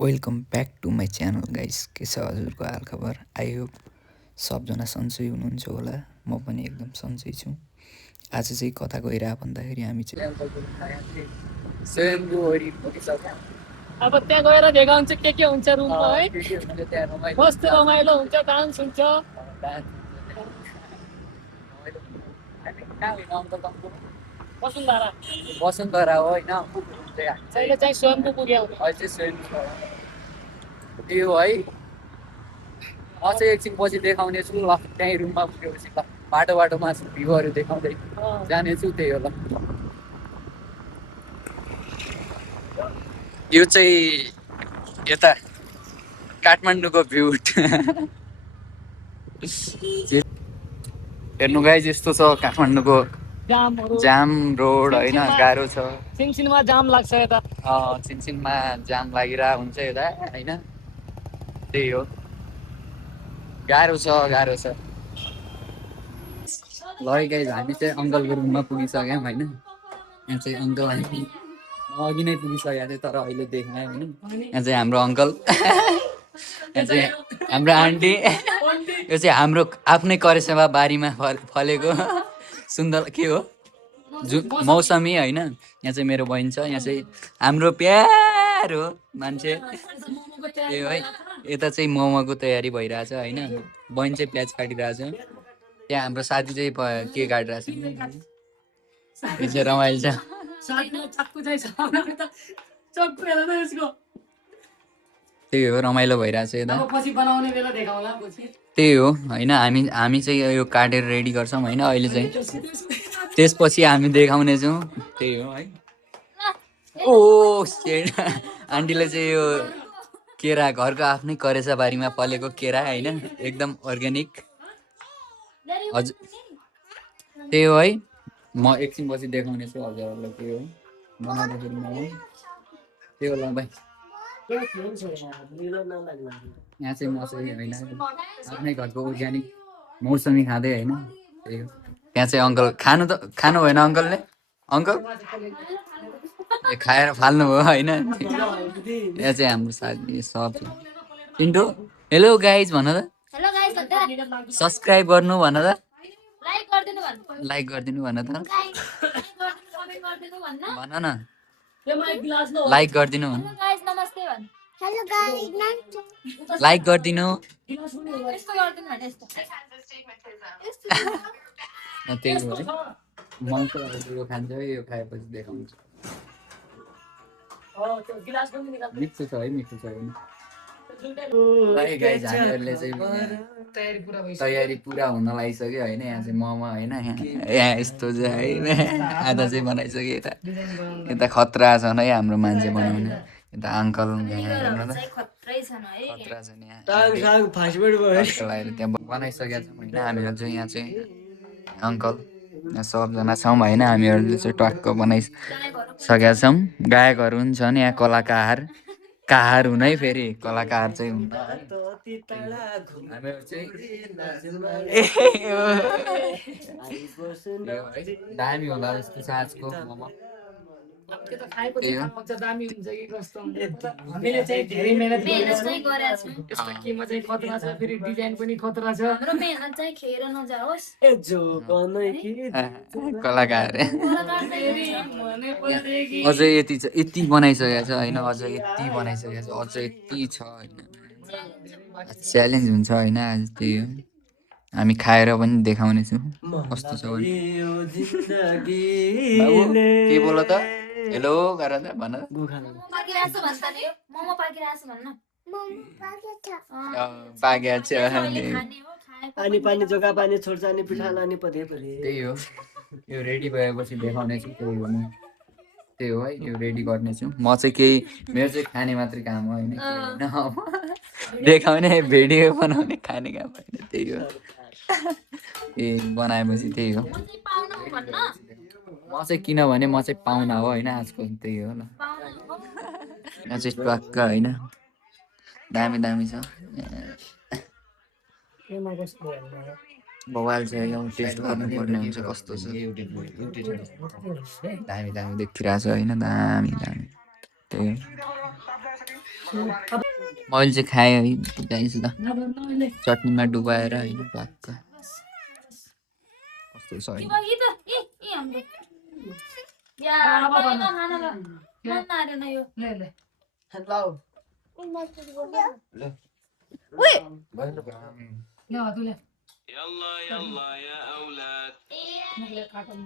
Welcome back to my channel guys. के छ हजुरको हालखबर? आई होप सबजना सन्चै हुनुहुन्छ होला। म पनि एकदम सन्चै छु। आज चाहिँ कता गइरह भन्दाखेरि हामी चाहिँ अब त्यहाँ गएर देखाउँछ के हुन्छ रुममा है। कस्तो रमाइलो हुन्छ, डान्स हुन्छ। वसुन्धरा हो होइन। अहिले चाहिँ स्वयम्भू पुग्यो। त्यो है म चाहिँ एकछिन पछि देखाउने छु ल। त्यहीँ रुममा पुगेपछि ल बाटोमा भ्यूहरू देखाउँदै जानेछु। त्यही हो ल। यो चाहिँ यता काठमाडौँको भ्यू हेर्नु गाइस, यस्तो छ काठमाडौँको जाम रोड होइन। गाह्रो छ। सिनसिनमा जाम लाग्छ यता। सिनसिनमा जाम लागिरहेको हुन्छ यता होइन। त्यही हो, गाह्रो छ। ल गाइस, हामी चाहिँ अङ्कलको रुममा पुगिसक्यौँ होइन। यहाँ चाहिँ अङ्कल हामी अघि नै पुगिसकेको थियो तर अहिले देखाएँ होइन। यहाँ चाहिँ हाम्रो अङ्कल, यहाँ चाहिँ हाम्रो आन्टी, यो चाहिँ हाम्रो आफ्नै करेसेवा बारीमा फलेको सुन्दर के हो मौसमी होइन। यहाँ चाहिँ मेरो बहिनी छ। यहाँ चाहिँ हाम्रो प्यारो मान्छे ए है। यता चाहिँ मोमोको तयारी भइरहेछ होइन। बहिनी चाहिँ प्याज काटिरहेछ। त्यहाँ हाम्रो साथी चाहिँ के काटिरहेछ। यो चाहिँ रमाइलो छ। त्यही हो, रमाइलो भइरहेछ यता। त्यही हो होइन। हामी चाहिँ यो काटेर रेडी गर्छौँ होइन अहिले चाहिँ। त्यसपछि हामी देखाउने छौँ। त्यही हो है। ओ सेड आन्टीले चाहिँ यो केरा, घरको आफ्नै करेसा बारीमा फलेको केरा होइन, एकदम अर्ग्यानिक। हजुर त्यही हो है। म एकछिन पछि देखाउने छु हजुरहरूलाई। त्यही हो बनाउँदाखेरि मलाई त्यही हो ल भाइ। यहाँ चाहिँ म चाहिँ होइन आफ्नै घरको अर्ग्यानिक मौसमी खाँदै होइन। त्यही हो। त्यहाँ चाहिँ अङ्कल खानु भएन अङ्कलले। अङ्कल ए खाएर फाल्नु भयो होइन। यहाँ चाहिँ हाम्रो साथी सब चिन्टु। हेलो गाइज भन त। सब्सक्राइब गर्नु भन त। लाइक गरिदिनु भन त। भन न, लाइक गरिदिनु। लाइक गरिदिनु। त्यही हो है। मनको यो खान्छ है। यो खाएपछि देखाउँछु। मिठो छ है, मिठो छ होइन। गाइज हामीहरूले चाहिँ तयारी पुरा हुन लागिसक्यो होइन। यहाँ चाहिँ मोमो होइन। यहाँ यस्तो चाहिँ होइन आधा चाहिँ बनाइसक्यो। यता खतरा छन् है हाम्रो मान्छे बनाउने। यता अङ्कल हेर्नु त खतरा छ नि। त्यहाँ बनाइसकेका छौँ होइन हामीहरू चाहिँ। यहाँ चाहिँ अङ्कल यहाँ सबजना छौँ होइन। हामीहरूले चाहिँ टक्क बनाइसकेका छौँ। गायकहरू पनि छन् यहाँ, कलाकार हुनै फेरि कलाकार चाहिँ हुन्न। हामीहरू चाहिँ दामी होला जस्तो छ आजको मोमो। दामी हुन्छ कि कस्तो हुन्छ। हामीले चाहिँ धेरै मेहनत यसको किमा चाहिँ खतरा छ, फेरि डिजाइन पनि खतरा छ। कलाकार अझै यति बनाइसकेको छ होइन। अझ यति बनाइसकेको छ, अझ यति छ होइन। च्यालेन्ज हुन्छ होइन आज। त्यही हो, हामी खाएर पनि देखाउने छौँ कस्तो छ भने। के बोल त? हेलो गर त भन। पाक्या छ। पानी जग्गा पानी छोड्छ अनि पिठा लाने परे। त्यही हो, यो रेडी भएपछि देखाउने छु। त्यही हो, त्यही हो है। यो रेडी गर्नेछु म चाहिँ। केही मेरो चाहिँ खाने मात्रै काम हो होइन। देखाउने भिडियो बनाउने खाने काम होइन। त्यही हो। ए बनाएपछि त्यही हो। म चाहिँ किनभने म चाहिँ पाहुना हो होइन आजको। त्यही हो ल। यहाँ चाहिँ टक्क होइन दामी छ। बवाल छ यो, टेस्ट गर्नुपर्ने हुन्छ कस्तो छ। दामी देखिरहेछ होइन। दामी त्यही हो। मैले चाहिँ खाएँ है गाइस ल नहिले चटनीमा डुबाएर होइन पाक्क कस्तो छ होइन ले ले ले अतुले يلا يلا يا أولاد ले काटन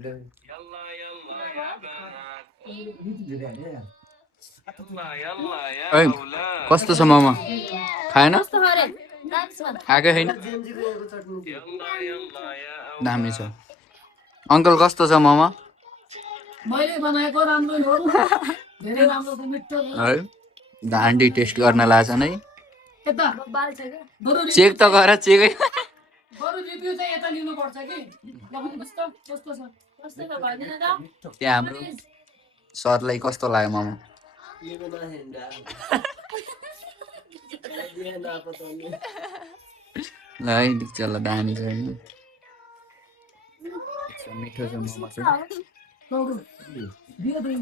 يلا يلا يا بنات يلا يلا يا ओइ أولاد कस्तो छ मोमो खाएन कस्तो खरे दामसँग खाएकै छैन जेन्जीको चटनी يلا يلا يا أولاد दामी छ अङ्कल कस्तो छ मोमो मैले बनाएको राम्रो हो धेरै राम्रो छ मिठो छ है धान्डी टेस्ट गर्न लाग्छ नै यता बाल छ क्या बरु चेक त गर चेकै बरु रिभ्यू चाहिँ यता लिनु पर्छ कि लगाउनुहोस् त कस्तो छ कस्तो छ भन्दैन त त्यहाँ हाम्रो सरलाई कस्तो लाग्यो मोमो लिनु नहेन्डा दिए नपताउने ल है चल दामी छ होइन यसो मिठो छ मोमो चाहिँ लौरो दियो दियो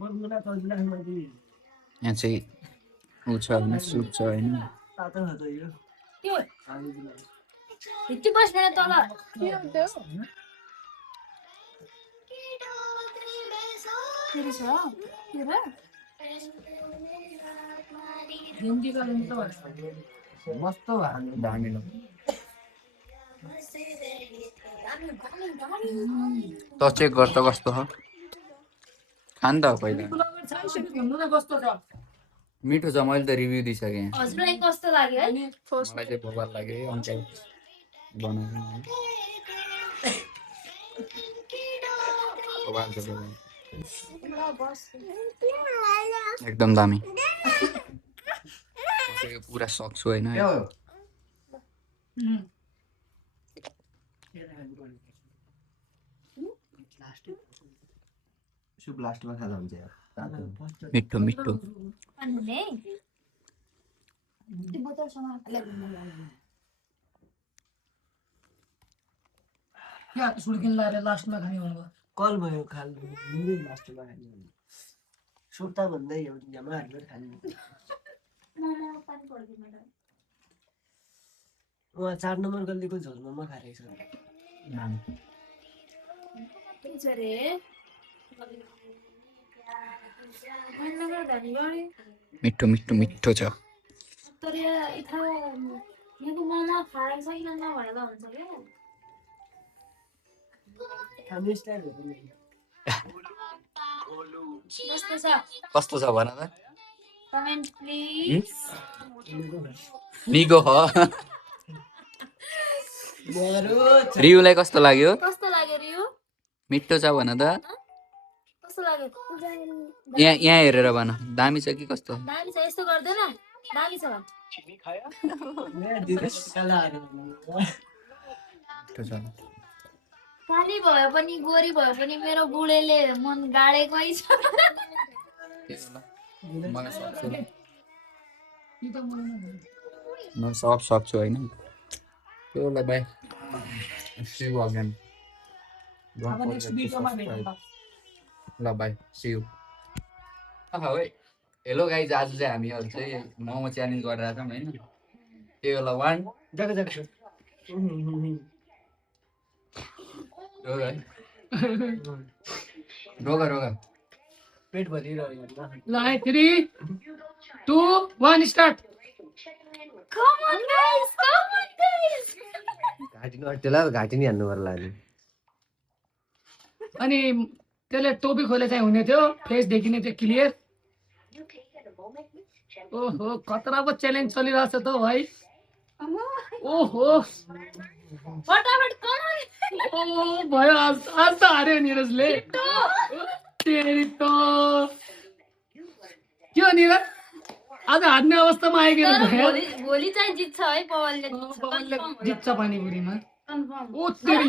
बर्मुला तजिला माथि यहाँ चाहिँ ऊ छ होइन सुप छ होइन तातो हो त यो त्यो भित्ति बस्दैन तल तेरो छ तेरो हिन्दी गर्ने त मस्त भयो दामी ल त चेक गर त कस्तो छ खान त पहिला ब्लगर छाइसक्यो भन्नु न कस्तो छ मिठो छ मैले त रिभ्यू दिइसकेँ हजुरलाई कस्तो लाग्यो है मलाई चाहिँ भोबाल लाग्यो है अङ्कल बनाउनु है। भोबाल छ भोबाल। एकदम दामी म चाहिँ यो पुरा सक्छु होइन सुप लास्टमा खाँदा हुन्छ यार मिठो मिठो अन्ने त्यो बोतलसँग क्या सुड्किन लाएर लास्टमा खाने भन्नुभयो कल भयो खाल लास्टमा खाने सुक्ता भन्दै जम्मा हालेर खाने मोमो पानी पर्दैन मैडम उहाँ 4 नम्बर गल्लीको झोल मोमो खाएको छ के छ रे मनलगा धनी गरे मिठो मिठो मिठो छ तर इथा यहाँको मोमो खाएर छैन नभएर हुन्छ क्या खाने स्टाइलहरू नि कस्तो छ कस्तो छ भन त कमेन्ट प्लिज निको हो रियुलाई कस्तो लाग्यो कस्तो लाग्यो रिउ मिठो छ भन त कस्तो लाग्यो यहाँ यहाँ हेरेर भन दामी छ कि कस्तो दामी छ यस्तो गर्दैन दामी छ मिठो छ काली भयो पनि गोरी भयो पनि मेरो बुढेले मन गाडेकै छ मलाई सक्छु यो त मलाई म सब सक्छु होइन त्यो ल बाई सी यु अगेन अब नेक्स्ट भिडियोमा भेटौँ ल bye see you hello guys आज चाहिँ हामीहरू चाहिँ मोमो च्यालेन्ज गरेर छौँ होइन त्यो ल 1 जग्गा जग्गा रोग है रोग रोग पेट भरिरह्यो ल 3 2 1 स्टार्ट कम अन गाइस घाँटी नअटेला घाँटी नि हान्नु पर्ला नि अनि त्यसले टोपी खोले चाहिँ हुने थियो फेस देखिने थियो क्लियर ओहो खतरा पो च्यालेन्ज चलिरहेछ त भाइ ओहो फटाफट कम ओ भयो आज त हार्यो निरजले तेरी त के हो निरज आज हार्ने अवस्थामा आइगयो भोलि चाहिँ जित्छ है पवनले पवनले जित्छ पानीपुरीमा कन्फर्म ओ तेरी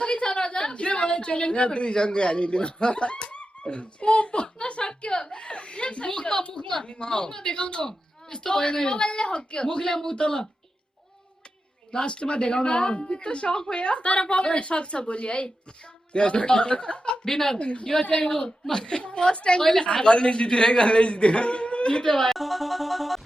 दुई छ राजा के भयो च्यालेन्ज दुई सँगै हालिदियो ओ नसक्यो मुखमा देखाउन यस्तो भएन यो पवनले हक्यो मुखले मुख तल लास्टमा देखाउन तर पवनले सक्छ भोलि है डिनर यो चाहिँ ऊ फर्स्ट टाइम मैले हात कसले जित्यो है कसले जित्यो जित्यो भाइ